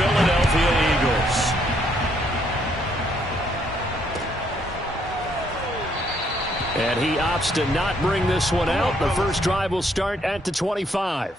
Philadelphia Eagles. And he opts to not bring this one out. The first drive will start at the 25.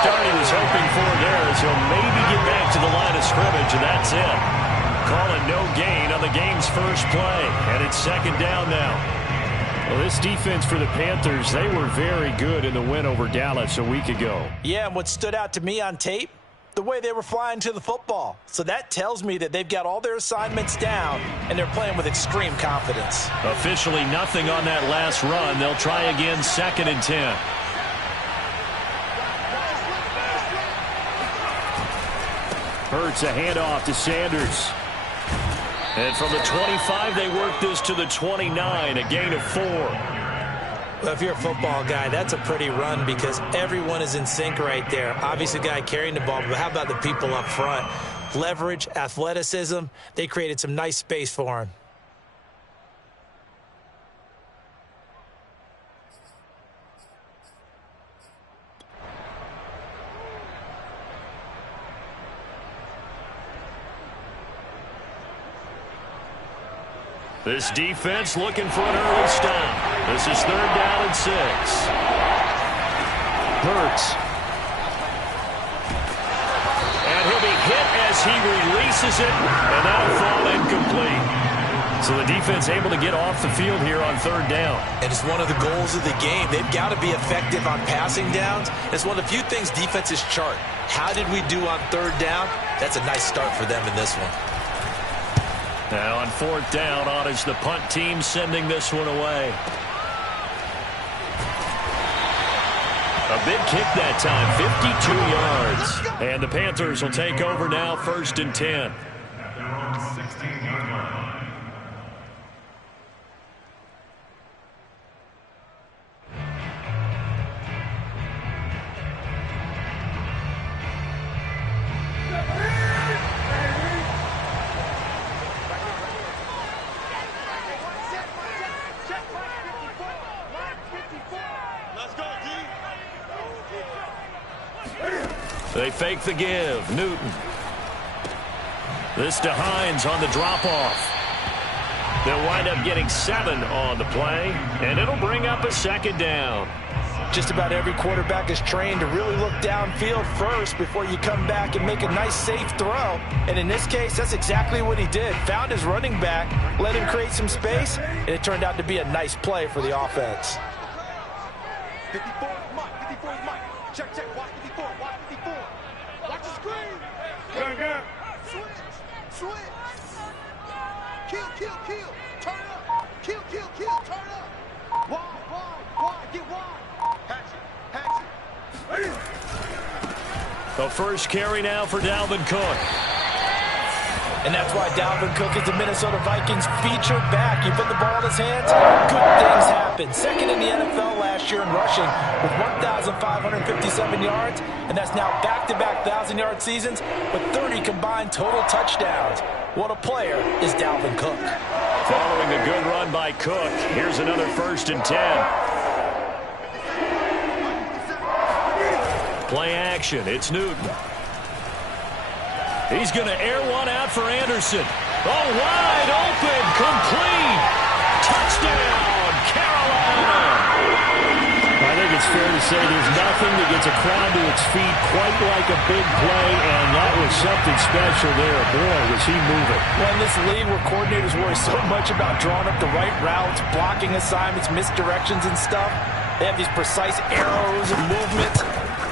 Start he was hoping for there as he'll maybe get back to the line of scrimmage, and that's it. Calling no gain on the game's first play, and it's second down now. Well, this defense for the Panthers, they were very good in the win over Dallas a week ago. Yeah, and what stood out to me on tape, the way they were flying to the football. So that tells me that they've got all their assignments down, and they're playing with extreme confidence. Officially nothing on that last run. They'll try again, 2nd and 10. Hurts a handoff to Sanders. And from the 25, they work this to the 29, a gain of 4. Well, if you're a football guy, that's a pretty run because everyone is in sync right there. Obviously, the guy carrying the ball, but how about the people up front? Leverage, athleticism, they created some nice space for him. This defense looking for an early stop. This is 3rd down and 6. Hurts. And he'll be hit as he releases it, and that'll fall incomplete. So the defense able to get off the field here on 3rd down. And it's one of the goals of the game. They've got to be effective on passing downs. It's one of the few things defenses chart. How did we do on 3rd down? That's a nice start for them in this one. Now on 4th down, on is the punt team sending this one away. A big kick that time, 52 yards. And the Panthers will take over now, 1st and 10. They fake the give. Newton. This to Hines on the drop-off. They'll wind up getting 7 on the play, and it'll bring up a 2nd down. Just about every quarterback is trained to really look downfield first before you come back and make a nice, safe throw. And in this case, that's exactly what he did. Found his running back, let him create some space, and it turned out to be a nice play for the offense. 54 is Mike. 54 is Mike. Check, check. Watch 54. Watch 54. Watch the screen. Good, good. Switch. Switch. Kill, kill, kill. Turn up. Kill, kill, kill. Turn up. Wide, wide, wide. Get wide. Hatch it. Hatch it. The first carry now for Dalvin Cook. And that's why Dalvin Cook is the Minnesota Vikings featured back. You put the ball in his hands, good things happen. 2nd in the NFL last year in rushing with 1,557 yards, and that's now back-to-back 1,000-yard seasons with 30 combined total touchdowns. What a player is Dalvin Cook. Following a good run by Cook, here's another 1st and 10. Play action, it's Newton. He's going to air one out for Anderson. Oh, wide open, complete. Touchdown, Carolina. I think it's fair to say there's nothing that gets a crowd to its feet quite like a big play, and that was something special there. Boy, was he moving. Well, in this league where coordinators worry so much about drawing up the right routes, blocking assignments, misdirections and stuff, they have these precise arrows and movements.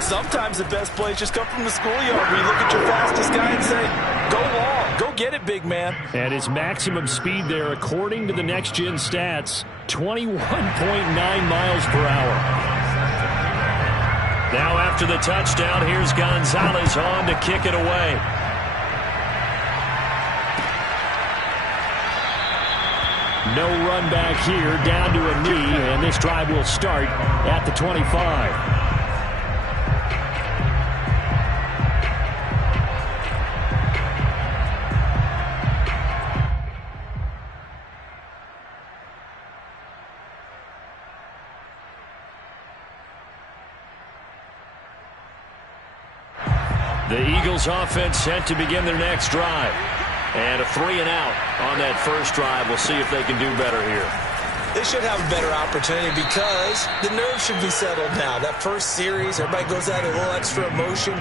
Sometimes the best plays just come from the schoolyard where you look at your fastest guy and say, go long, go get it, big man. And his maximum speed there, according to the next-gen stats, 21.9 miles per hour. Now after the touchdown, here's Gonzalez on to kick it away. No run back here, down to a knee, and this drive will start at the 25. The Eagles offense set to begin their next drive. And a 3-and-out on that first drive. We'll see if they can do better here. They should have a better opportunity because the nerves should be settled now. That first series, everybody goes out a little extra emotion.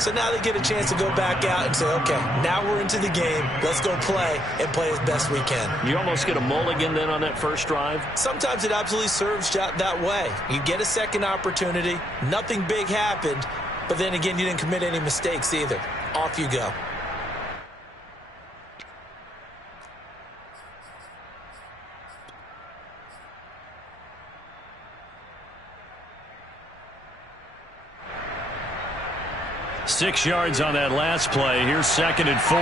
So now they get a chance to go back out and say, okay, now we're into the game. Let's go play and play as best we can. You almost get a mulligan then on that first drive? Sometimes it absolutely serves that way. You get a second opportunity. Nothing big happened. But then again, you didn't commit any mistakes either. Off you go. Six yards on that last play. Here's 2nd and 4.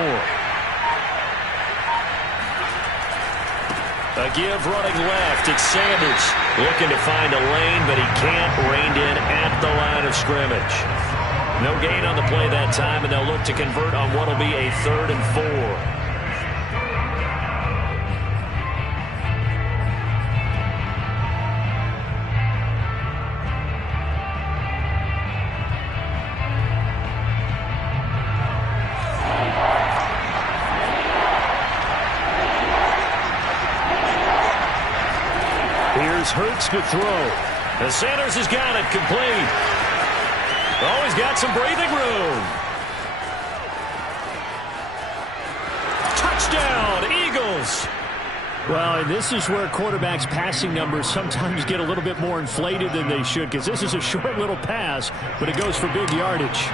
A give running left. It's Sanders looking to find a lane, but he can't. Reined in at the line of scrimmage. No gain on the play that time, and they'll look to convert on what will be a 3rd and 4. Hurts to throw. And Sanders has got it complete. Oh, he's got some breathing room. Touchdown, Eagles. Well, and this is where quarterbacks' passing numbers sometimes get a little bit more inflated than they should, because this is a short little pass, but it goes for big yardage.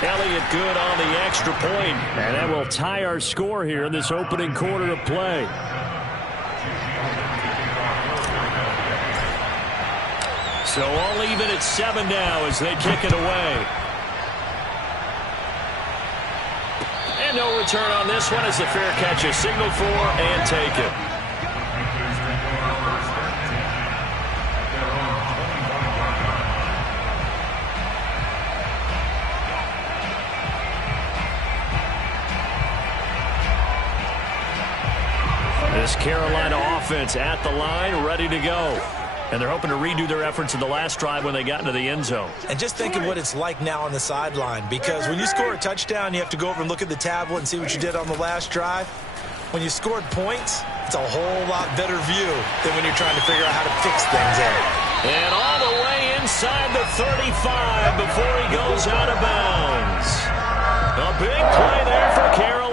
Elliott good on the extra point. And that will tie our score here in this opening quarter of play. So all even at 7 now as they kick it away. And no return on this one as the fair catch is signaled for and taken. This Carolina offense at the line, ready to go. And they're hoping to redo their efforts in the last drive when they got into the end zone. And just think of what it's like now on the sideline, because when you score a touchdown, you have to go over and look at the tablet and see what you did on the last drive. When you scored points, it's a whole lot better view than when you're trying to figure out how to fix things out. And all the way inside the 35 before he goes out of bounds. A big play there for Carolina.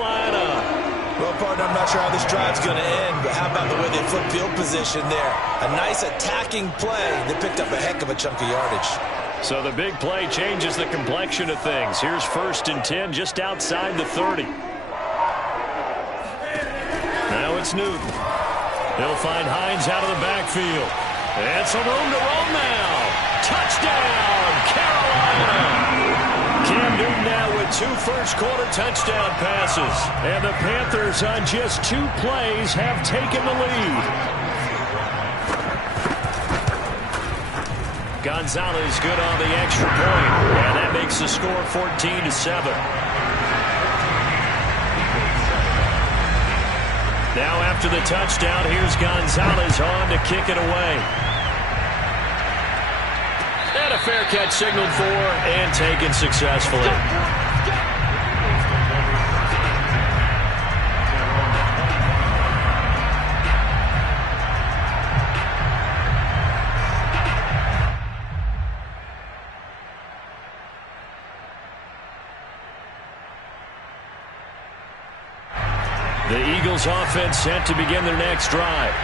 Well, partner, I'm not sure how this drive's going to end, but how about the way they flip field position there? A nice attacking play that picked up a heck of a chunk of yardage. So the big play changes the complexion of things. Here's 1st and 10 just outside the 30. Now it's Newton. He'll find Hines out of the backfield. And some room to roam now. Touchdown, Carolina! Cam Newton now with 2 first-quarter touchdown passes. And the Panthers on just 2 plays have taken the lead. Gonzalez good on the extra point. And that makes the score 14-7. Now after the touchdown, here's Gonzalez on to kick it away. And a fair catch signaled for and taken successfully. The Eagles offense set to begin their next drive.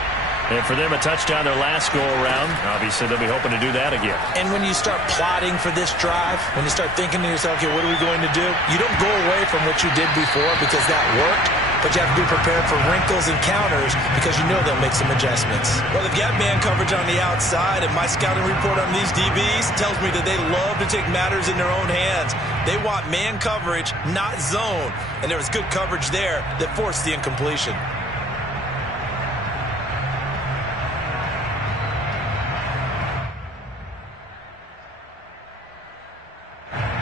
And for them, a touchdown their last go-around. Obviously, they'll be hoping to do that again. And when you start plotting for this drive, when you start thinking to yourself, okay, what are we going to do? You don't go away from what you did before because that worked. but you have to be prepared for wrinkles and counters because you know they'll make some adjustments. Well, they've got man coverage on the outside, and my scouting report on these DBs tells me that they love to take matters in their own hands. They want man coverage, not zone, and there was good coverage there that forced the incompletion.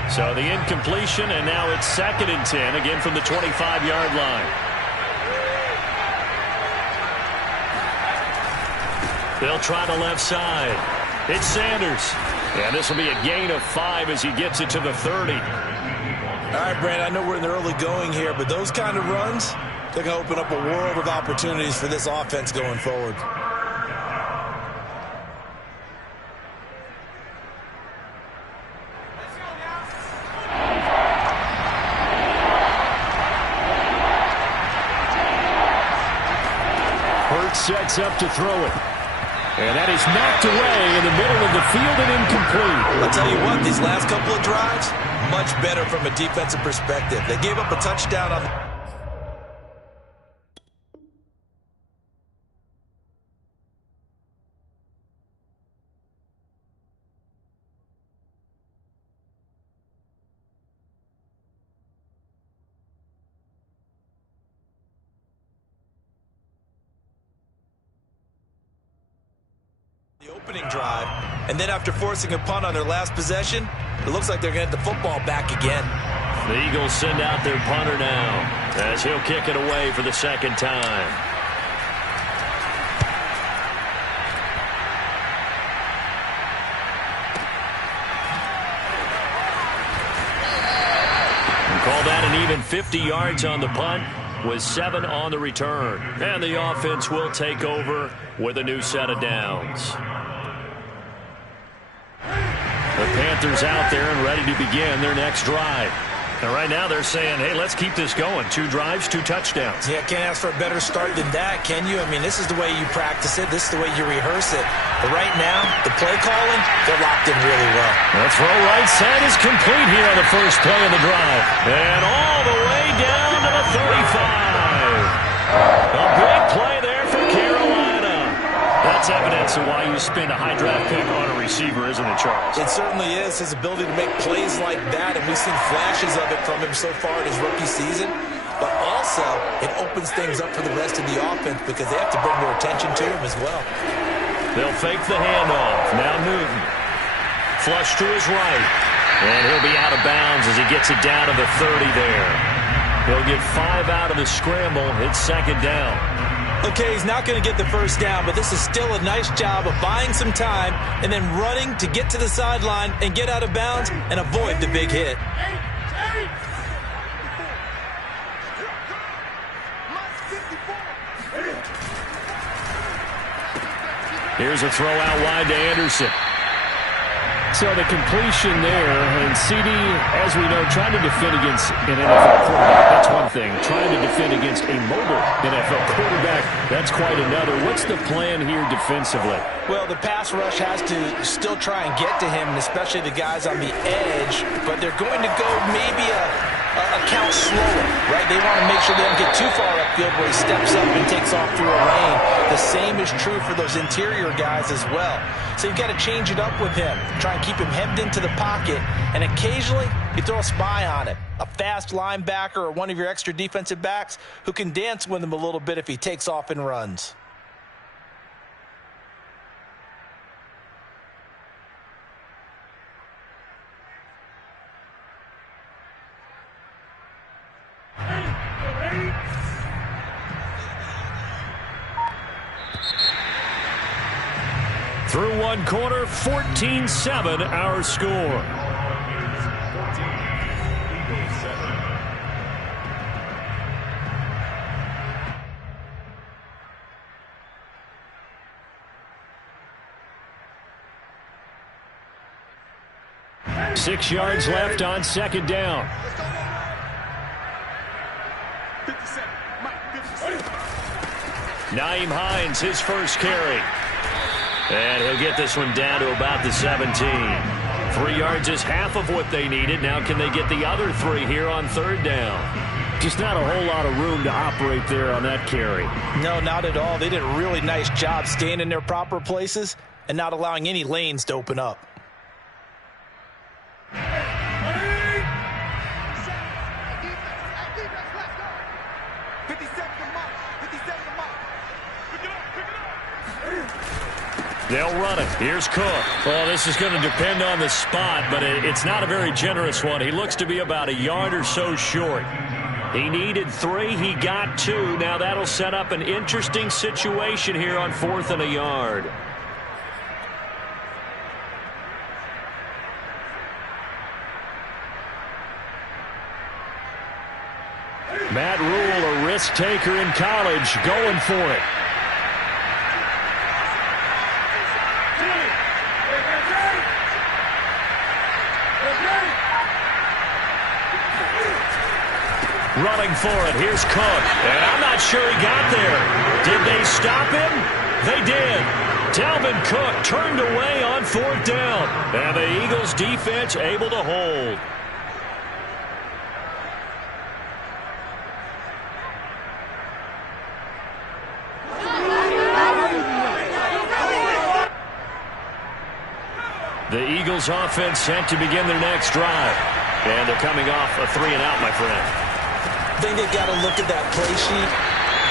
So the incompletion, and now it's 2nd and 10, again from the 25-yard line. They'll try the left side. It's Sanders. And this will be a gain of 5 as he gets it to the 30. All right, Brandon, I know we're in the early going here, but those kind of runs, they're going to open up a world of opportunities for this offense going forward. Sets up to throw it. And that is knocked away in the middle of the field and incomplete. I'll tell you what, these last couple of drives, much better from a defensive perspective. They gave up a touchdown on the opening drive, and then after forcing a punt on their last possession, it looks like they're going to get the football back again. The Eagles send out their punter now as he'll kick it away for the 2nd time. And call that an even 50 yards on the punt with 7 on the return. And the offense will take over with a new set of downs. The Panthers out there and ready to begin their next drive. And right now they're saying, hey, let's keep this going. 2 drives, 2 touchdowns. Yeah, can't ask for a better start than that, can you? I mean, this is the way you practice it. This is the way you rehearse it. But right now, the play calling, they're locked in really well. The throw right side is complete here on the first play of the drive. And all the way down to the 35. A big play there for Carolina. That's evidence of why you spend a high draft pick on a receiver, isn't it, Charles? It certainly is. His ability to make plays like that, and we've seen flashes of it from him so far in his rookie season. But also, it opens things up for the rest of the offense because they have to bring more attention to him as well. They'll fake the handoff. Now Newton. Flush to his right. And he'll be out of bounds as he gets it down to the 30 there. He'll get 5 out of the scramble. It's 2nd down. Okay, he's not going to get the first down, but this is still a nice job of buying some time and then running to get to the sideline and get out of bounds and avoid the big hit. Here's a throw out wide to Anderson. So the completion there, and CD, as we know, trying to defend against an NFL quarterback, that's one thing. Trying to defend against a mobile NFL quarterback, that's quite another. What's the plan here defensively? Well, the pass rush has to still try and get to him, and especially the guys on the edge, but they're going to go maybe a count slower, right? They want to make sure they don't get too far upfield where he steps up and takes off through a lane. The same is true for those interior guys as well. So you've got to change it up with him. Try and keep him hemmed into the pocket, and occasionally you throw a spy on it. A fast linebacker or one of your extra defensive backs who can dance with him a little bit if he takes off and runs. Through one quarter, 14-7 our score. Six yards left on 2nd down. Nyheim Hines, his first carry. And he'll get this one down to about the 17. 3 yards is half of what they needed. Now can they get the other 3 here on 3rd down? Just not a whole lot of room to operate there on that carry. No, not at all. They did a really nice job staying in their proper places and not allowing any lanes to open up. They'll run it. Here's Cook. Well, this is going to depend on the spot, but it's not a very generous one. He looks to be about a yard or so short. He needed 3. He got 2. Now that'll set up an interesting situation here on 4th and a yard. Matt Rule, a risk taker in college, going for it. Running for it. Here's Cook. And I'm not sure he got there. Did they stop him? They did. Dalvin Cook turned away on 4th down. And the Eagles defense able to hold. The Eagles offense set to begin their next drive. And they're coming off a 3-and-out, my friend. I think they've got to look at that play sheet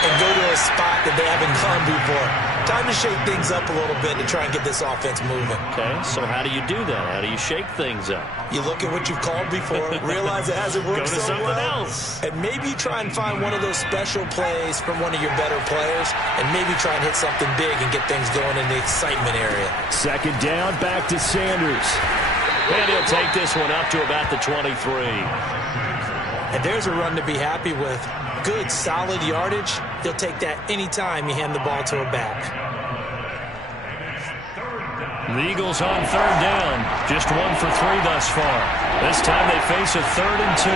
and go to a spot that they haven't gone before. Time to shake things up a little bit to try and get this offense moving. Okay, so how do you do that? How do you shake things up? You look at what you've called before, realize it hasn't worked so well. Go to something else. And maybe you try and find one of those special plays from one of your better players, and maybe try and hit something big and get things going in the excitement area. 2nd down, back to Sanders. And he'll take this one up to about the 23. And there's a run to be happy with. Good, solid yardage. He'll take that anytime you hand the ball to a back. The Eagles on 3rd down. Just 1 for 3 thus far. This time they face a 3rd and 2.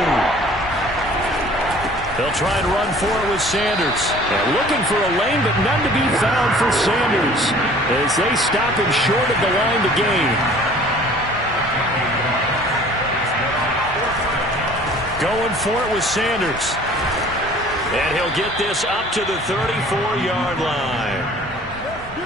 They'll try and run for it with Sanders. They're looking for a lane, but none to be found for Sanders as they stop him short of the line to gain. Going for it with Sanders. And he'll get this up to the 34-yard line.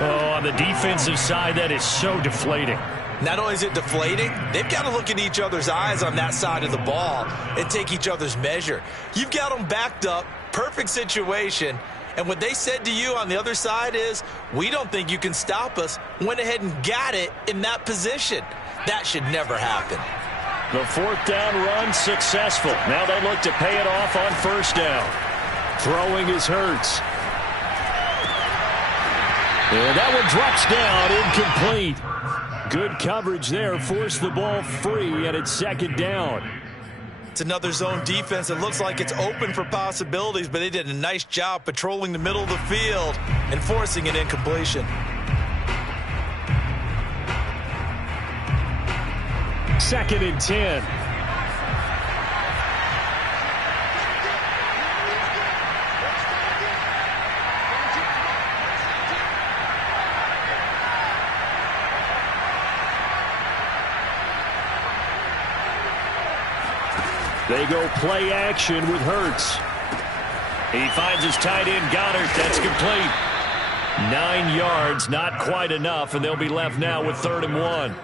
Oh, on the defensive side, that is so deflating. Not only is it deflating, they've got to look in each other's eyes on that side of the ball and take each other's measure. You've got them backed up, perfect situation, and what they said to you on the other side is, we don't think you can stop us. Went ahead and got it in that position. That should never happen. The 4th down run successful. Now they look to pay it off on 1st down. Throwing is Hurts. And that one drops down, incomplete. Good coverage there, forced the ball free, and it's 2nd down. It's another zone defense. It looks like it's open for possibilities, but they did a nice job patrolling the middle of the field and forcing an incompletion. 2nd and 10. They go play action with Hurts. He finds his tight end, Goddard. That's complete. 9 yards, not quite enough, and they'll be left now with 3rd and 1.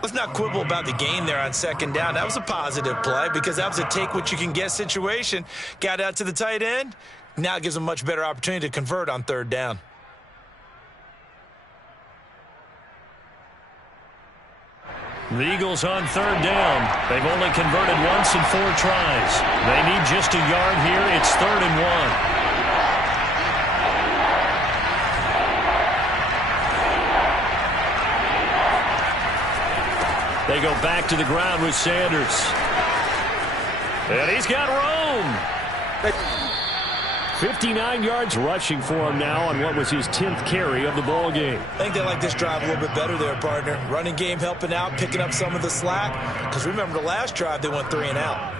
Let's not quibble about the gain there on 2nd down. That was a positive play because that was a take-what-you-can-get situation. Got out to the tight end. Now it gives them a much better opportunity to convert on 3rd down. The Eagles on 3rd down. They've only converted once in 4 tries. They need just a yard here. It's 3rd and 1. They go back to the ground with Sanders. And he's got room. 59 yards rushing for him now on what was his 10th carry of the ball game. I think they like this drive a little bit better there, partner. Running game helping out, picking up some of the slack. Because remember the last drive, they went 3-and-out.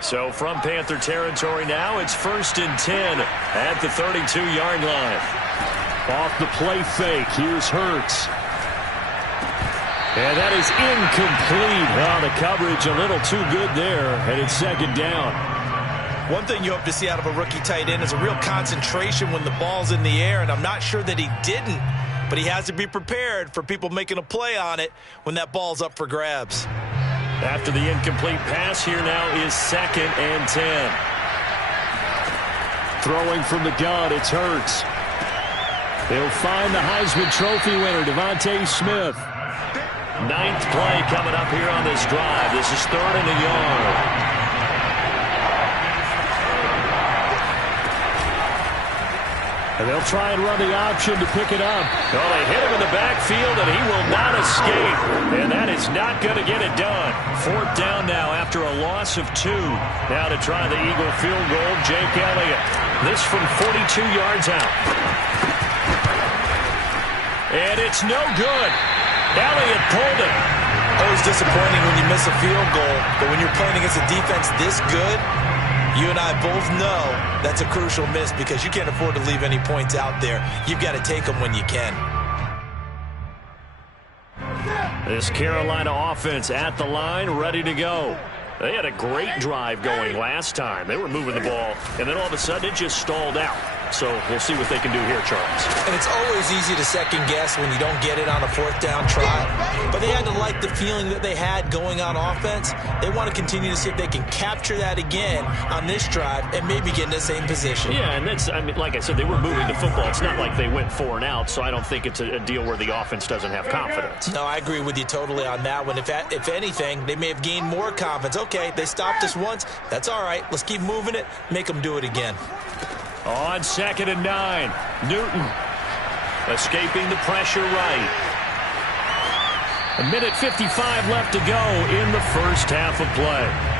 So from Panther territory now, it's 1st and 10 at the 32-yard line. Off the play fake, here's Hurts. And that is incomplete. Oh, the coverage a little too good there, and it's second down. One thing you hope to see out of a rookie tight end is a real concentration when the ball's in the air, and I'm not sure that he didn't, but he has to be prepared for people making a play on it when that ball's up for grabs. After the incomplete pass, here now is 2nd and 10. Throwing from the gun, it's Hurts. They'll find the Heisman Trophy winner, Devontae Smith. 9th play coming up here on this drive. This is 3rd and a yard. And they'll try and run the option to pick it up. Well, they hit him in the backfield, and he will not escape. And that is not going to get it done. 4th down now after a loss of 2. Now to try the Eagle field goal, Jake Elliott. This from 42 yards out. And it's no good. Elliott pulled it. Always disappointing when you miss a field goal, but when you're playing against a defense this good, you and I both know that's a crucial miss because you can't afford to leave any points out there. You've got to take them when you can. This Carolina offense at the line, ready to go. They had a great drive going last time. They were moving the ball, and then all of a sudden it just stalled out. So we'll see what they can do here, Charles. And it's always easy to second guess when you don't get it on a 4th down try. But they had to like the feeling that they had going on offense. They want to continue to see if they can capture that again on this drive and maybe get in the same position. Yeah, and that's, I mean, like I said, they were moving the football. It's not like they went 4 and out, so I don't think it's a deal where the offense doesn't have confidence. No, I agree with you totally on that one. If anything, they may have gained more confidence. Okay, they stopped us once. That's all right. Let's keep moving it. Make them do it again. On 2nd and 9, Newton escaping the pressure right. 1:55 left to go in the first half of play.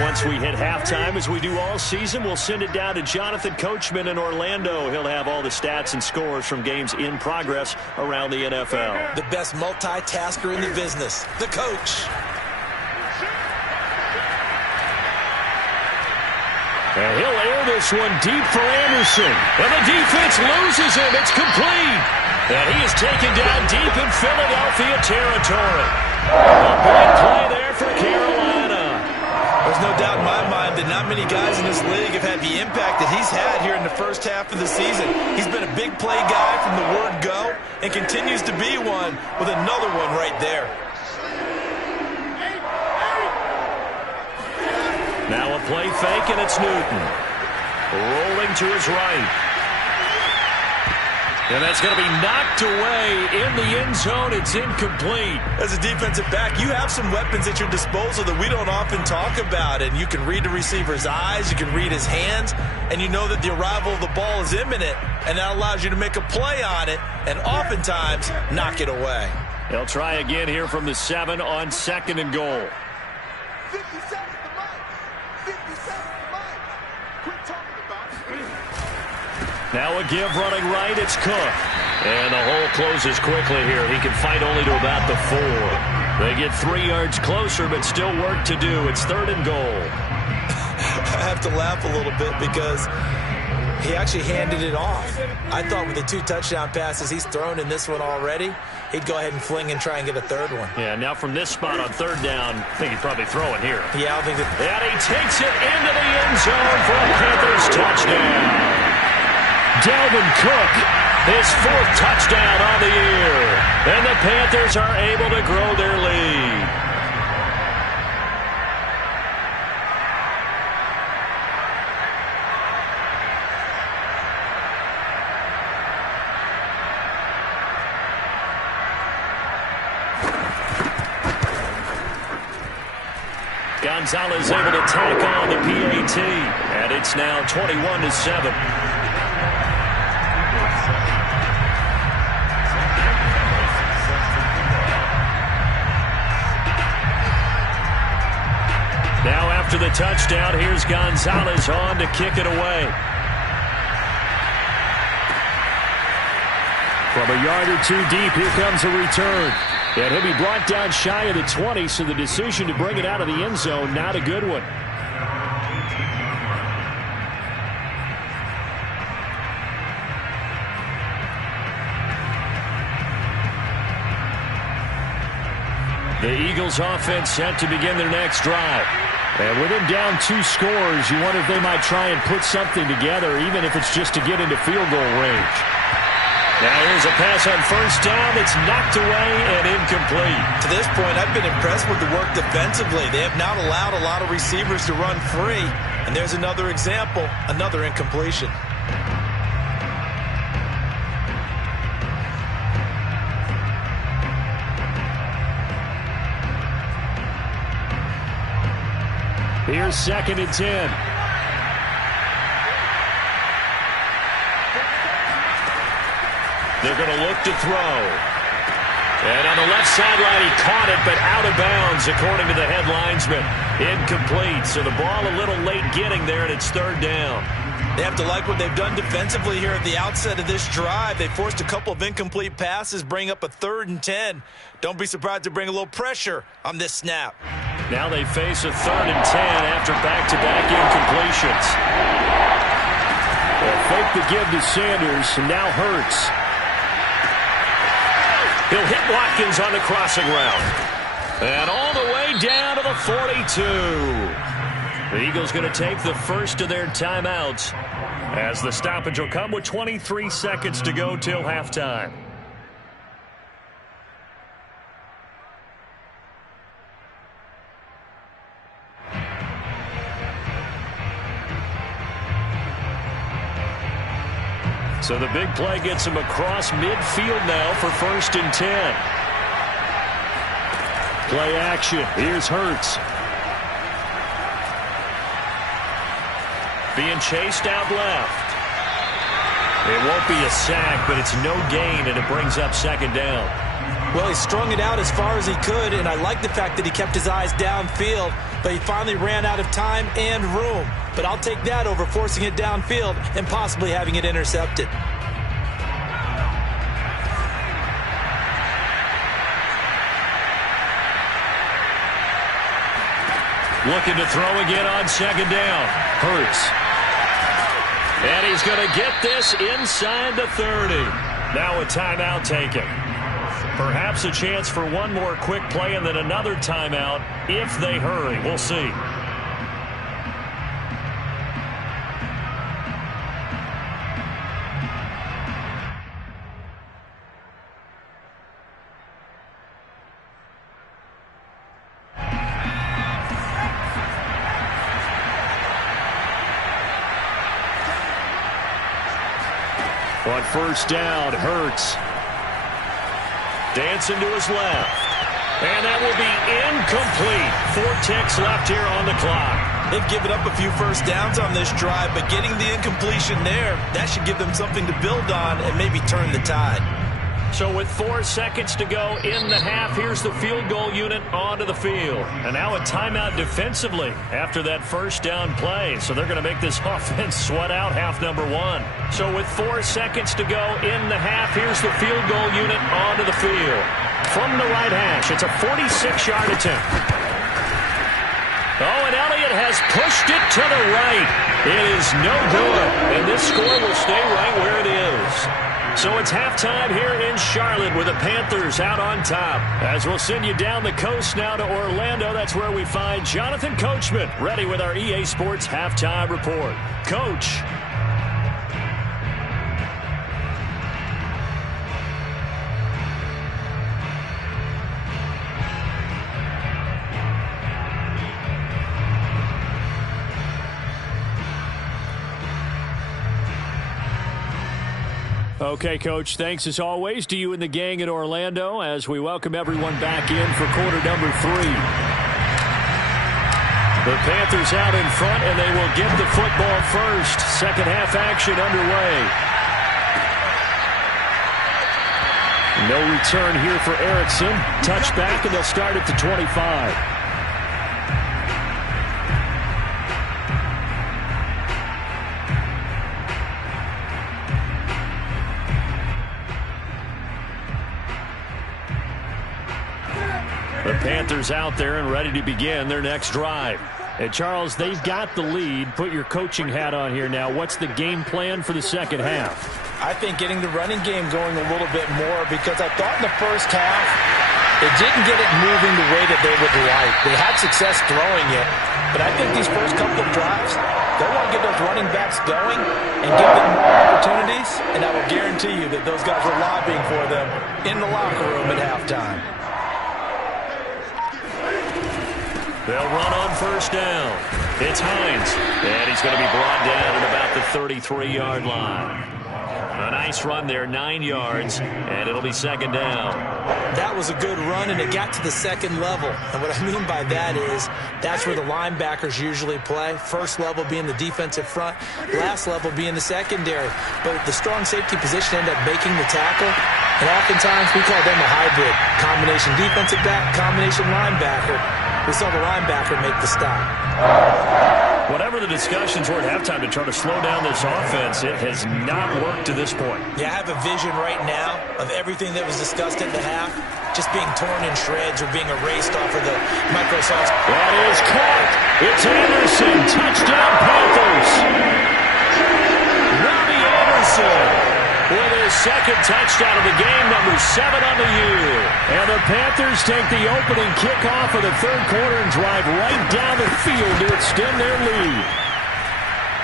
Once we hit halftime, as we do all season, we'll send it down to Jonathan Coachman in Orlando. He'll have all the stats and scores from games in progress around the NFL. The best multitasker in the business, the coach. And he'll air this one deep for Anderson. And the defense loses him. It's complete. And he is taken down deep in Philadelphia territory. A big play there for Carolina. There's no doubt in my mind that not many guys in this league have had the impact that he's had here in the first half of the season. He's been a big play guy from the word go and continues to be one with another one right there. Now a play fake, and it's Newton. Rolling to his right. And that's going to be knocked away in the end zone. It's incomplete. As a defensive back, you have some weapons at your disposal that we don't often talk about. And you can read the receiver's eyes, you can read his hands, and you know that the arrival of the ball is imminent. And that allows you to make a play on it and oftentimes knock it away. They'll try again here from the 7 on 2nd and goal. 50 seconds to Mike. 50 seconds to Mike. Quit talking about it. Now a give running right, it's Cook. And the hole closes quickly here. He can fight only to about the 4. They get 3 yards closer, but still work to do. It's 3rd and goal. I have to laugh a little bit because he actually handed it off. I thought with the 2 touchdown passes he's thrown in this one already, he'd go ahead and fling and try and get a 3rd one. Yeah, now from this spot on 3rd down, I think he'd probably throw it here. Yeah, I think that. And he takes it into the end zone for a Panthers touchdown. Dalvin Cook, his 4th touchdown on the year. And the Panthers are able to grow their lead. Gonzalez able to tack on the PAT. And it's now 21-7. Now after the touchdown, here's Gonzalez on to kick it away. From a yard or two deep, here comes a return. And he'll be brought down shy of the 20, so the decision to bring it out of the end zone, not a good one. The Eagles offense set to begin their next drive. And with him down 2 scores, you wonder if they might try and put something together, even if it's just to get into field goal range. Now here's a pass on first down. It's knocked away and incomplete. To this point, I've been impressed with the work defensively. They have not allowed a lot of receivers to run free. And there's another example, another incompletion. Here's 2nd and 10. They're going to look to throw. And on the left sideline, he caught it, but out of bounds, according to the head linesman. Incomplete, so the ball a little late getting there, and it's 3rd down. They have to like what they've done defensively here at the outset of this drive. They forced a couple of incomplete passes, bring up a 3rd and 10. Don't be surprised to bring a little pressure on this snap. Now they face a 3rd and 10 after back-to-back incompletions. They'll fake the give to Sanders, and now Hurts. He'll hit Watkins on the crossing route. And all the way down to the 42. The Eagles going to take the first of their timeouts, as the stoppage will come with 23 seconds to go till halftime. So the big play gets him across midfield now for 1st and 10. Play action. Here's Hurts. Being chased out left. It won't be a sack, but it's no gain, and it brings up 2nd down. Well, he strung it out as far as he could, and I like the fact that he kept his eyes downfield, but he finally ran out of time and room. But I'll take that over forcing it downfield and possibly having it intercepted. Looking to throw again on 2nd down. Hurts. And he's going to get this inside the 30. Now a timeout taken. Perhaps a chance for one more quick play and then another timeout if they hurry. We'll see. On 1st down, Hurts. Dancing to his left. And that will be incomplete. 4 ticks left here on the clock. They've given up a few first downs on this drive, but getting the incompletion there, that should give them something to build on and maybe turn the tide. So with 4 seconds to go in the half, here's the field goal unit onto the field. And now a timeout defensively after that first down play. So they're going to make this offense sweat out half number 1. So with 4 seconds to go in the half, here's the field goal unit onto the field. From the right hash, it's a 46-yard attempt. Oh, and Elliott has pushed it to the right. It is no good. And this score will stay right where it is. So it's halftime here in Charlotte with the Panthers out on top. As we'll send you down the coast now to Orlando, that's where we find Jonathan Coachman ready with our EA Sports Halftime Report. Coach. Okay, Coach, thanks as always to you and the gang in Orlando as we welcome everyone back in for quarter number 3. The Panthers out in front, and they will get the football first. Second half action underway. No return here for Erickson. Touchback, and they'll start at the 25. Panthers out there and ready to begin their next drive. And Charles, they've got the lead. Put your coaching hat on here now. What's the game plan for the second half? I think getting the running game going a little bit more, because I thought in the first half they didn't get it moving the way that they would like. They had success throwing it, but I think these first couple of drives, they want to get those running backs going and give them more opportunities, and I will guarantee you that those guys are lobbying for them in the locker room at halftime. They'll run on first down. It's Hines, and he's going to be brought down at about the 33-yard line. A nice run there, 9 yards, and it'll be second down. That was a good run, and it got to the second level. And what I mean by that is that's where the linebackers usually play. First level being the defensive front, last level being the secondary. But the strong safety position ended up making the tackle, and oftentimes we call them a hybrid. Combination defensive back, combination linebacker. We saw the linebacker make the stop. Whatever the discussions were at halftime to try to slow down this offense, it has not worked to this point. Yeah, I have a vision right now of everything that was discussed at the half just being torn in shreds or being erased off of the Microsoft. That is caught. It's Anderson. Touchdown, Panthers. Robbie Anderson with his second touchdown of the game, number 7 on the year. And the Panthers take the opening kickoff of the third quarter and drive right down the field to extend their lead.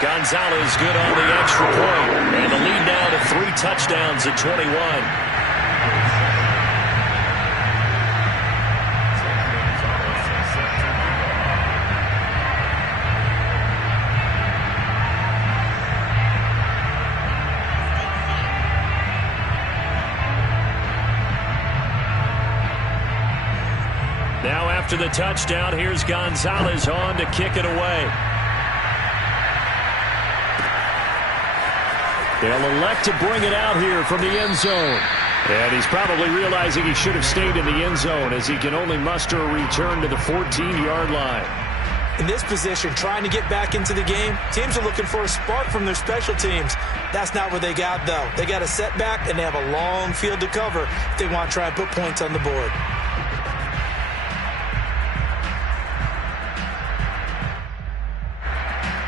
Gonzalez good on the extra point. And the lead now to 3 touchdowns at 21. Now after the touchdown, here's Gonzalez on to kick it away. They'll elect to bring it out here from the end zone. And he's probably realizing he should have stayed in the end zone as he can only muster a return to the 14-yard line. In this position, trying to get back into the game, teams are looking for a spark from their special teams. That's not what they got, though. They got a setback, and they have a long field to cover if they want to try and put points on the board.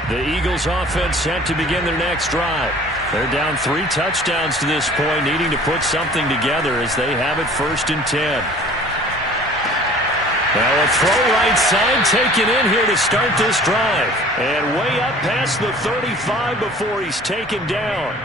The Eagles offense set to begin their next drive. They're down 3 touchdowns to this point, needing to put something together as they have it 1st and 10. Now a throw right side taken in here to start this drive. And way up past the 35 before he's taken down.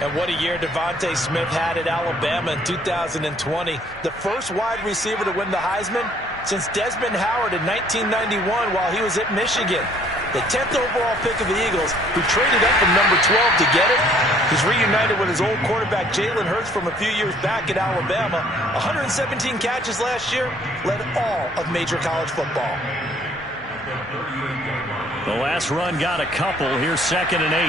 And what a year Devontae Smith had at Alabama in 2020. The first wide receiver to win the Heisman since Desmond Howard in 1991 while he was at Michigan. The 10th overall pick of the Eagles, who traded up from number 12 to get it. He's reunited with his old quarterback Jalen Hurts from a few years back at Alabama. 117 catches last year, led all of major college football. The last run got a couple. Here's 2nd and 8.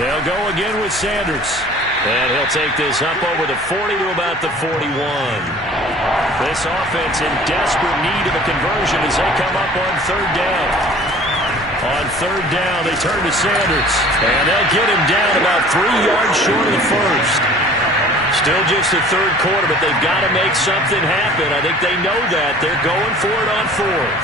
They'll go again with Sanders. And he'll take this up over the 40 to about the 41. This offense in desperate need of a conversion as they come up on 3rd down. On 3rd down, they turn to Sanders. And they'll get him down about 3 yards short of the first. Still just the 3rd quarter, but they've got to make something happen. I think they know that. They're going for it on 4th.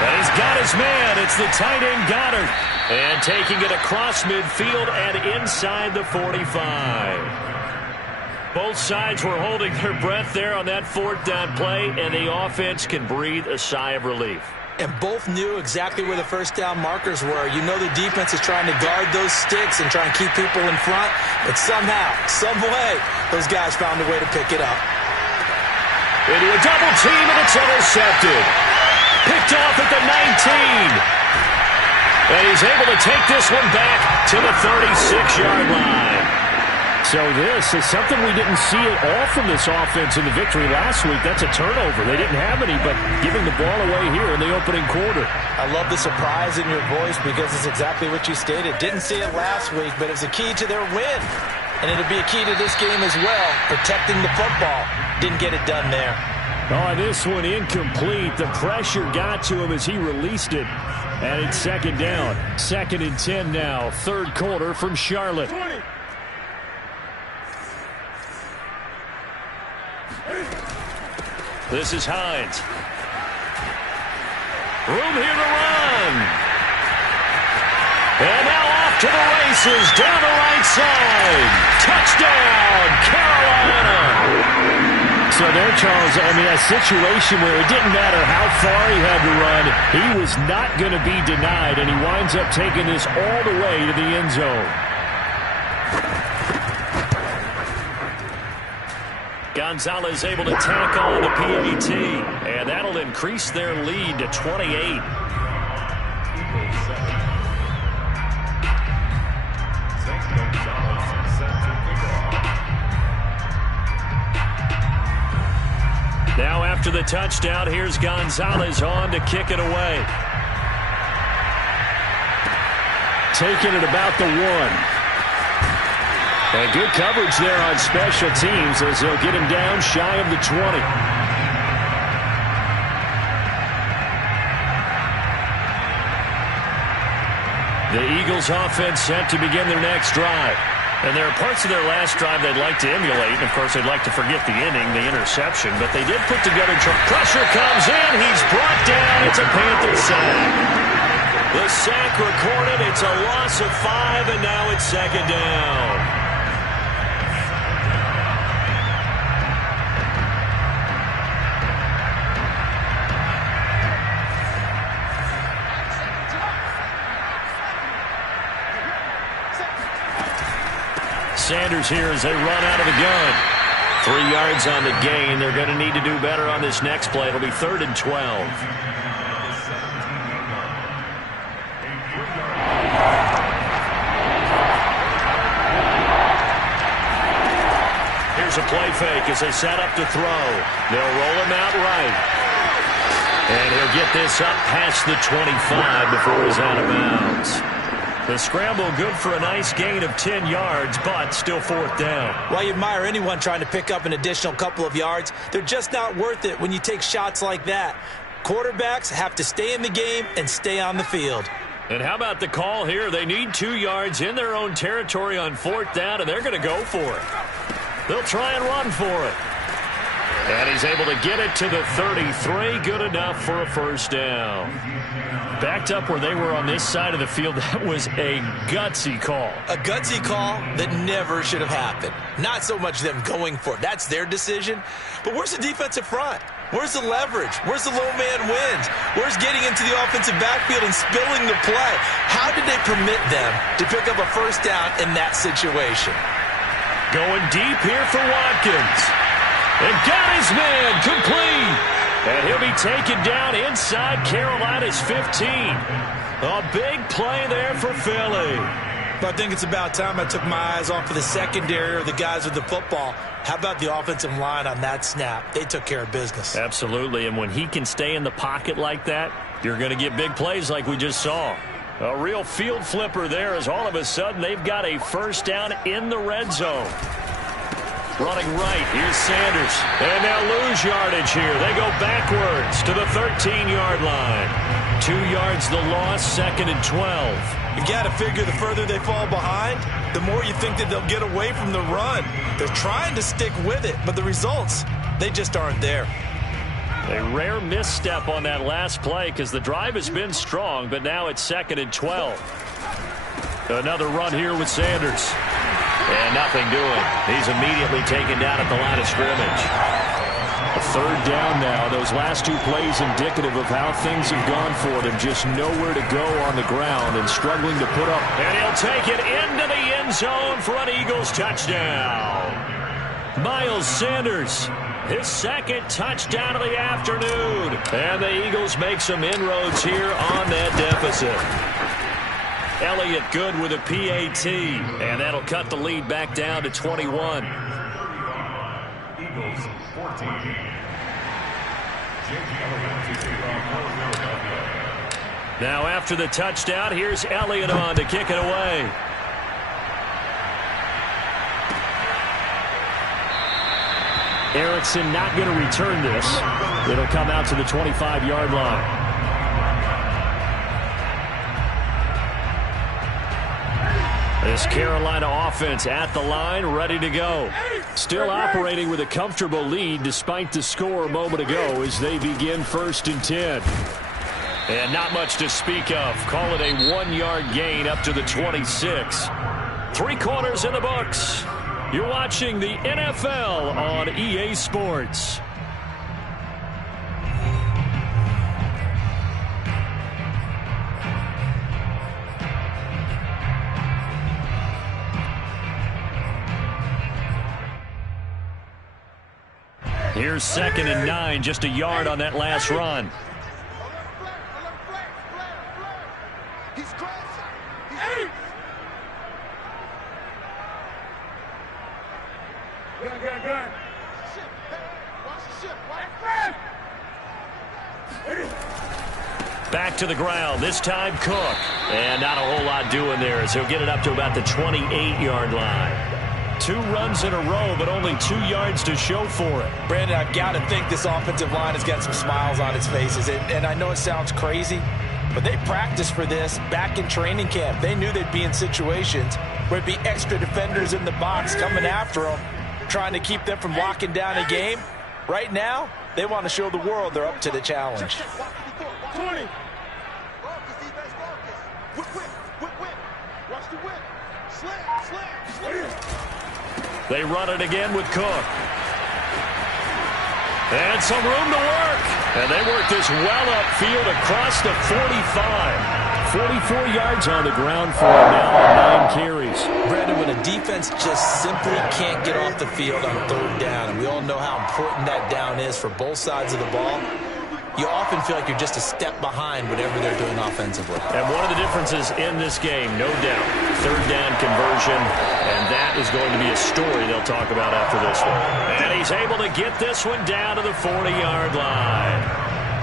And he's got his man. It's the tight end Goddard. And taking it across midfield and inside the 45. Both sides were holding their breath there on that 4th down play, and the offense can breathe a sigh of relief. And both knew exactly where the first down markers were. You know the defense is trying to guard those sticks and try and keep people in front, but somehow, some way, those guys found a way to pick it up. Into a double team, and it's intercepted. Picked off at the 19. And he's able to take this one back to the 36-yard line. So this is something we didn't see at all from this offense in the victory last week. That's a turnover. They didn't have any, but giving the ball away here in the opening quarter. I love the surprise in your voice because it's exactly what you stated. Didn't see it last week, but it was a key to their win. And it'll be a key to this game as well, protecting the football. Didn't get it done there. Oh, this one incomplete. The pressure got to him as he released it. And it's 2nd down. 2nd and 10 now. 3rd quarter from Charlotte. 20. This is Hines. Room here to run. And now off to the races down the right side. Touchdown, Carolina. So there, Charles, I mean, a situation where it didn't matter how far he had to run, he was not going to be denied, and he winds up taking this all the way to the end zone. Gonzalez able to tack on the PAT, and that'll increase their lead to 28. Now after the touchdown, here's Gonzalez on to kick it away. Taking it about the 1. And good coverage there on special teams as they'll get him down shy of the 20. The Eagles offense set to begin their next drive. And there are parts of their last drive they'd like to emulate. And, of course, they'd like to forget the inning, the interception. But they did put together pressure comes in. He's brought down. It's a Panther sack. The sack recorded. It's a loss of 5, and now it's second down. Sanders here as they run out of the gun. 3 yards on the gain. They're going to need to do better on this next play. It'll be 3rd and 12. Here's a play fake as they set up to throw. They'll roll him out right. And he'll get this up past the 25 before he's out of bounds. The scramble good for a nice gain of 10 yards, but still 4th down. Well, you admire anyone trying to pick up an additional couple of yards. They're just not worth it when you take shots like that. Quarterbacks have to stay in the game and stay on the field. And how about the call here? They need 2 yards in their own territory on 4th down, and they're going to go for it. They'll try and run for it. And he's able to get it to the 33. Good enough for a 1st down. Backed up where they were on this side of the field. That was a gutsy call. A gutsy call that never should have happened. Not so much them going for it. That's their decision. But where's the defensive front? Where's the leverage? Where's the low man wins? Where's getting into the offensive backfield and spilling the play? How did they permit them to pick up a 1st down in that situation? Going deep here for Watkins. And got his man complete. And he'll be taken down inside Carolina's 15. A big play there for Philly. But I think it's about time I took my eyes off of the secondary or the guys with the football. How about the offensive line on that snap? They took care of business. Absolutely. And when he can stay in the pocket like that, you're going to get big plays like we just saw. A real field flipper there as all of a sudden they've got a 1st down in the red zone. Running right, here's Sanders. And they'll lose yardage here. They go backwards to the 13-yard line. 2 yards the loss, 2nd and 12. You got to figure the further they fall behind, the more you think that they'll get away from the run. They're trying to stick with it, but the results, they just aren't there. A rare misstep on that last play because the drive has been strong, but now it's 2nd and 12. Another run here with Sanders. And nothing doing. He's immediately taken down at the line of scrimmage. A 3rd down now. Those last 2 plays indicative of how things have gone for them. Just nowhere to go on the ground and struggling to put up. And he'll take it into the end zone for an Eagles touchdown. Miles Sanders, his 2nd touchdown of the afternoon. And the Eagles make some inroads here on that deficit. Elliott good with a PAT, and that'll cut the lead back down to 21. Eagles 14. Now after the touchdown, here's Elliott on to kick it away. Erickson not going to return this. It'll come out to the 25-yard line. This Carolina offense at the line, ready to go. Still operating with a comfortable lead despite the score a moment ago as they begin 1st and 10. And not much to speak of. Call it a 1-yard gain up to the 26. 3 quarters in the books. You're watching the NFL on EA Sports. Here's 2nd and 9, just a yard on that last run. Back to the ground, this time Cook. And not a whole lot doing there as he'll get it up to about the 28-yard line. 2 runs in a row, but only 2 yards to show for it. Brandon, I've got to think this offensive line has got some smiles on its faces. And I know it sounds crazy, but they practiced for this back in training camp. They knew they'd be in situations where it'd be extra defenders in the box coming after them, trying to keep them from locking down a game. Right now, they want to show the world they're up to the challenge. 20. Watch the whip. Slam. They run it again with Cook. And some room to work. And they work this well upfield across the 45. 44 yards on the ground for him now on 9 carries. Brandon, when a defense just simply can't get off the field on 3rd down, and we all know how important that down is for both sides of the ball, you often feel like you're just a step behind whatever they're doing offensively. And one of the differences in this game, no doubt, 3rd down conversion, and that is going to be a story they'll talk about after this one. And he's able to get this one down to the 40-yard line.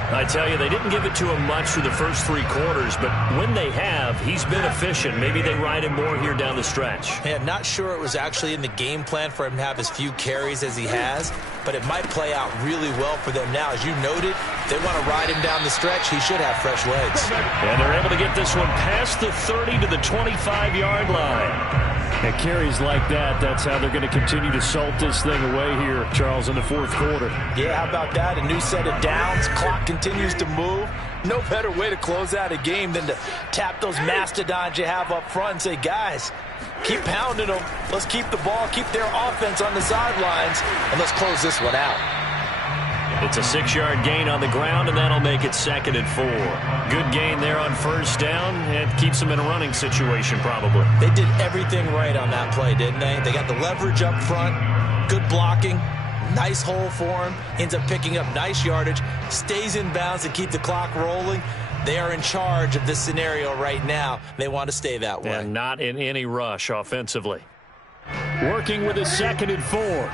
I tell you, they didn't give it to him much through the first 3 quarters, but when they have, he's been efficient. Maybe they ride him more here down the stretch. Yeah, I'm not sure it was actually in the game plan for him to have as few carries as he has, but it might play out really well for them now. As you noted, if they want to ride him down the stretch, he should have fresh legs. And they're able to get this one past the 30 to the 25-yard line. And carries like that, that's how they're going to continue to salt this thing away here, Charles, in the 4th quarter. Yeah, how about that? A new set of downs. Clock continues to move. No better way to close out a game than to tap those mastodons you have up front and say, guys, keep pounding them. Let's keep the ball, keep their offense on the sidelines, and let's close this one out. It's a 6-yard gain on the ground, and that'll make it 2nd and 4. Good gain there on 1st down, and keeps them in a running situation probably. They did everything right on that play, didn't they? They got the leverage up front, good blocking, nice hole for him, ends up picking up nice yardage, stays in bounds to keep the clock rolling. They are in charge of this scenario right now. They want to stay that way. And not in any rush offensively. Working with a 2nd and 4.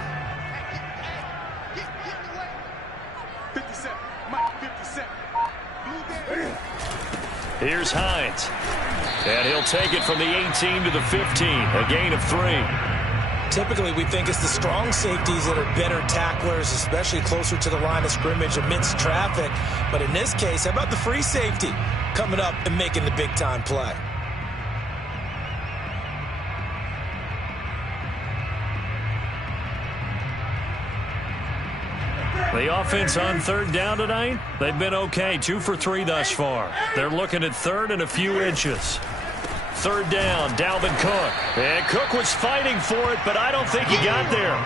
57. Mike, 57. Here's Hines. And he'll take it from the 18 to the 15. A gain of 3. Typically, we think it's the strong safeties that are better tacklers, especially closer to the line of scrimmage amidst traffic. But in this case, how about the free safety coming up and making the big-time play? The offense on 3rd down tonight, they've been okay. 2 for 3 thus far. They're looking at 3rd and a few inches. 3rd down, Dalvin Cook. And Cook was fighting for it, but I don't think he got there.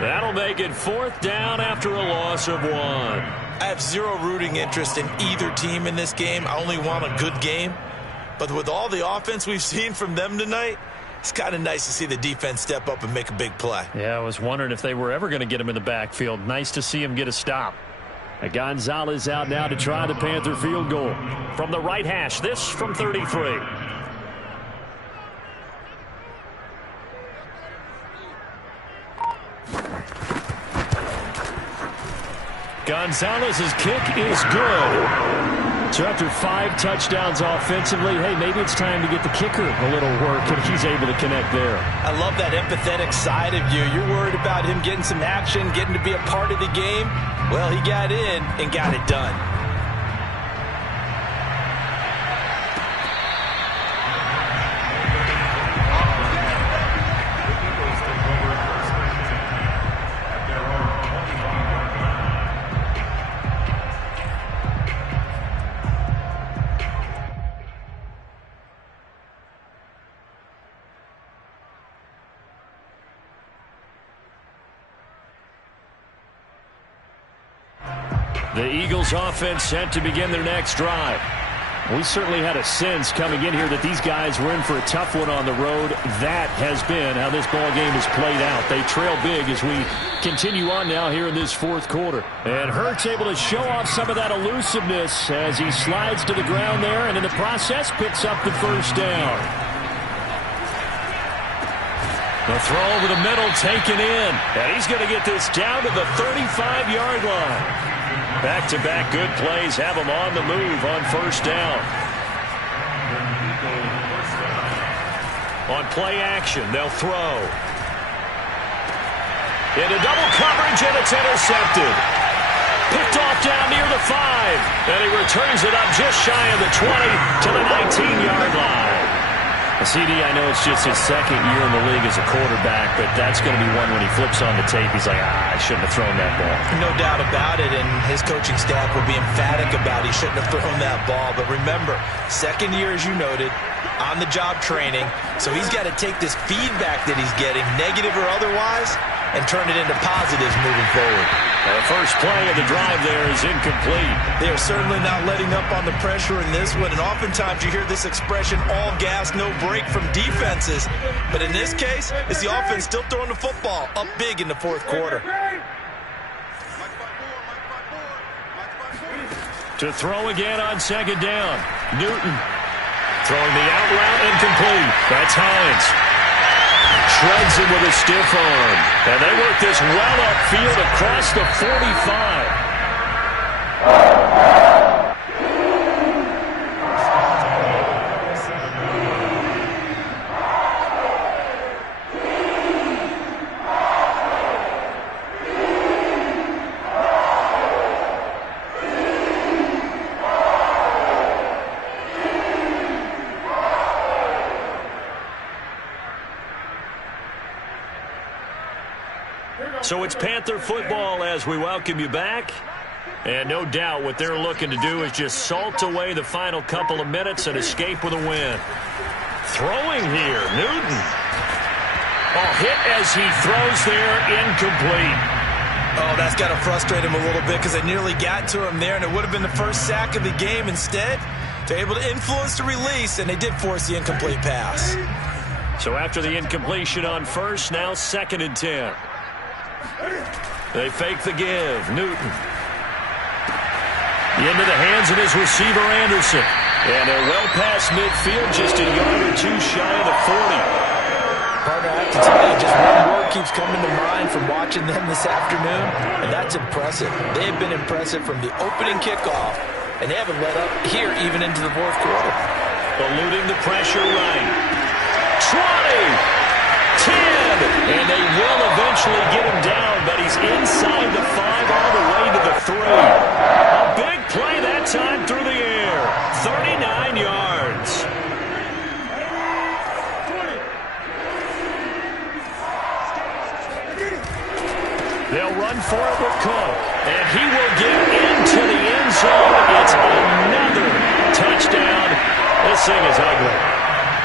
That'll make it 4th down after a loss of 1. I have zero rooting interest in either team in this game. I only want a good game. But with all the offense we've seen from them tonight, it's kind of nice to see the defense step up and make a big play. Yeah, I was wondering if they were ever going to get him in the backfield. Nice to see him get a stop. Gonzalez out now to try the Panther field goal. From the right hash, this from 33. Gonzalez's kick is good. So after 5 touchdowns offensively, hey, maybe it's time to get the kicker a little work, and he's able to connect there. I love that empathetic side of you. You're worried about him getting some action, getting to be a part of the game. Well, he got in and got it done. The Eagles offense set to begin their next drive. We certainly had a sense coming in here that these guys were in for a tough one on the road. That has been how this ball game has played out. They trail big as we continue on now here in this fourth quarter. And Hurts able to show off some of that elusiveness as he slides to the ground there and in the process picks up the first down. The throw over the middle taken in. And he's going to get this down to the 35-yard line. Back-to-back good plays have him on the move on first down. On play action, they'll throw. Into double coverage, and it's intercepted. Picked off down near the 5. And he returns it up just shy of the 20 to the 19-yard line. CD, I know it's just his second year in the league as a quarterback, but that's going to be one when he flips on the tape, he's like, I shouldn't have thrown that ball. No doubt about it, and his coaching staff will be emphatic about he shouldn't have thrown that ball. But remember, second year, as you noted, on-the-job training, so he's got to take this feedback that he's getting, negative or otherwise, and turn it into positives moving forward. The first play of the drive there is incomplete. They are certainly not letting up on the pressure in this one, and oftentimes you hear this expression, all gas, no break from defenses. But in this case, it's the offense still throwing the football up big in the fourth quarter. To throw again on second down. Newton throwing the out route incomplete. That's Hines. Shreds him with a stiff arm. And they work this well upfield across the 45. So it's Panther football as we welcome you back. And no doubt what they're looking to do is just salt away the final couple of minutes and escape with a win. Throwing here, Newton. Oh, hit as he throws there, incomplete. Oh, that's got to frustrate him a little bit because they nearly got to him there, and it would have been the first sack of the game. Instead, they're able to influence the release, and they did force the incomplete pass. So after the incompletion on first, now 2nd and 10. They fake the give. Newton. Into the hands of his receiver, Anderson. And they're well past midfield, just a yard or two shy of the 40. Partner, I have to tell you, just one word keeps coming to mind from watching them this afternoon, and that's impressive. They have been impressive from the opening kickoff, and they haven't let up here even into the fourth quarter. Eluding the pressure right. 20! 10, and they will eventually get him down, but he's inside the 5 all the way to the 3. A big play that time through the air. 39 yards. They'll run for it with Cook, and he will get into the end zone. It's another touchdown. This thing is ugly.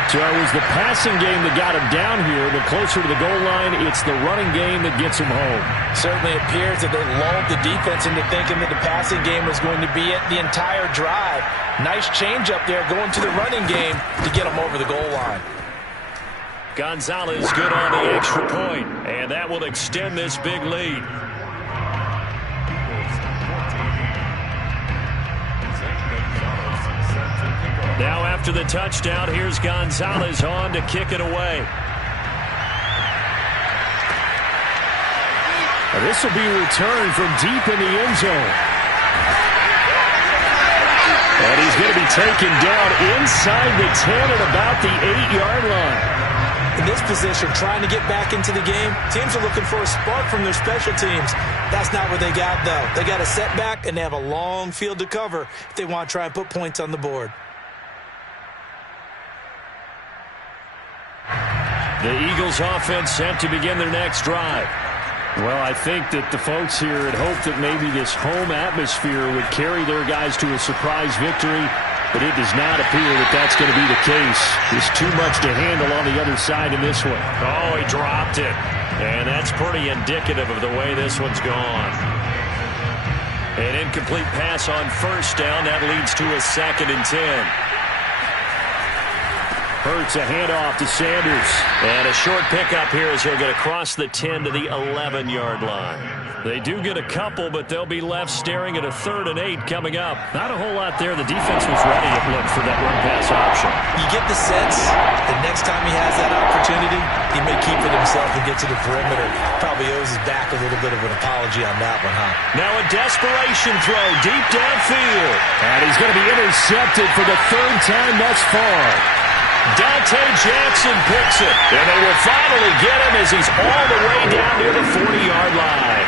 So it was the passing game that got him down here, but closer to the goal line, it's the running game that gets him home. Certainly appears that they lulled the defense into thinking that the passing game was going to be it the entire drive. Nice change up there going to the running game to get him over the goal line. Gonzalez good on the extra point, and that will extend this big lead. Now after the touchdown, here's Gonzalez on to kick it away. Now this will be returned from deep in the end zone. And he's going to be taken down inside the 10 at about the 8-yard line. In this position, trying to get back into the game, teams are looking for a spark from their special teams. That's not what they got, though. They got a setback, and they have a long field to cover if they want to try and put points on the board. The Eagles offense set to begin their next drive. Well, I think that the folks here had hoped that maybe this home atmosphere would carry their guys to a surprise victory, but it does not appear that that's going to be the case. There's too much to handle on the other side in this one. Oh, he dropped it. And that's pretty indicative of the way this one's gone. An incomplete pass on first down. That leads to a 2nd and 10. Hurts a handoff to Sanders. And a short pickup here as he'll get across the 10 to the 11-yard line. They do get a couple, but they'll be left staring at a 3rd and 8 coming up. Not a whole lot there. The defense was ready, it looked, for that run-pass option. You get the sense that next time he has that opportunity, he may keep it himself and get to the perimeter. Probably owes his back a little bit of an apology on that one, huh? Now a desperation throw deep downfield. And he's going to be intercepted for the 3rd time thus far. Dante Jackson picks it, and they will finally get him as he's all the way down near the 40-yard line.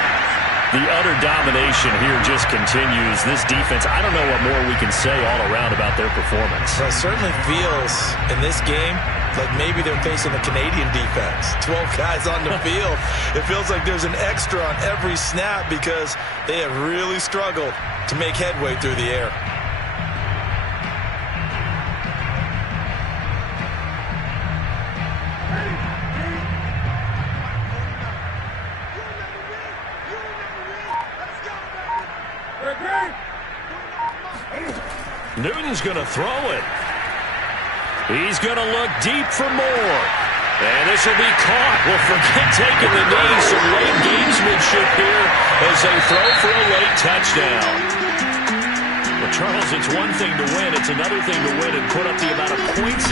The utter domination here just continues. This defense, I don't know what more we can say all around about their performance. Well, it certainly feels in this game like maybe they're facing a Canadian defense. 12 guys on the field. It feels like there's an extra on every snap because they have really struggled to make headway through the air. Newton's going to throw it. He's going to look deep for more. And this will be caught. Well, forget taking the knee. Some late gamesmanship here as they throw for a late touchdown. Well, Charles, it's one thing to win. It's another thing to win and put up the amount of points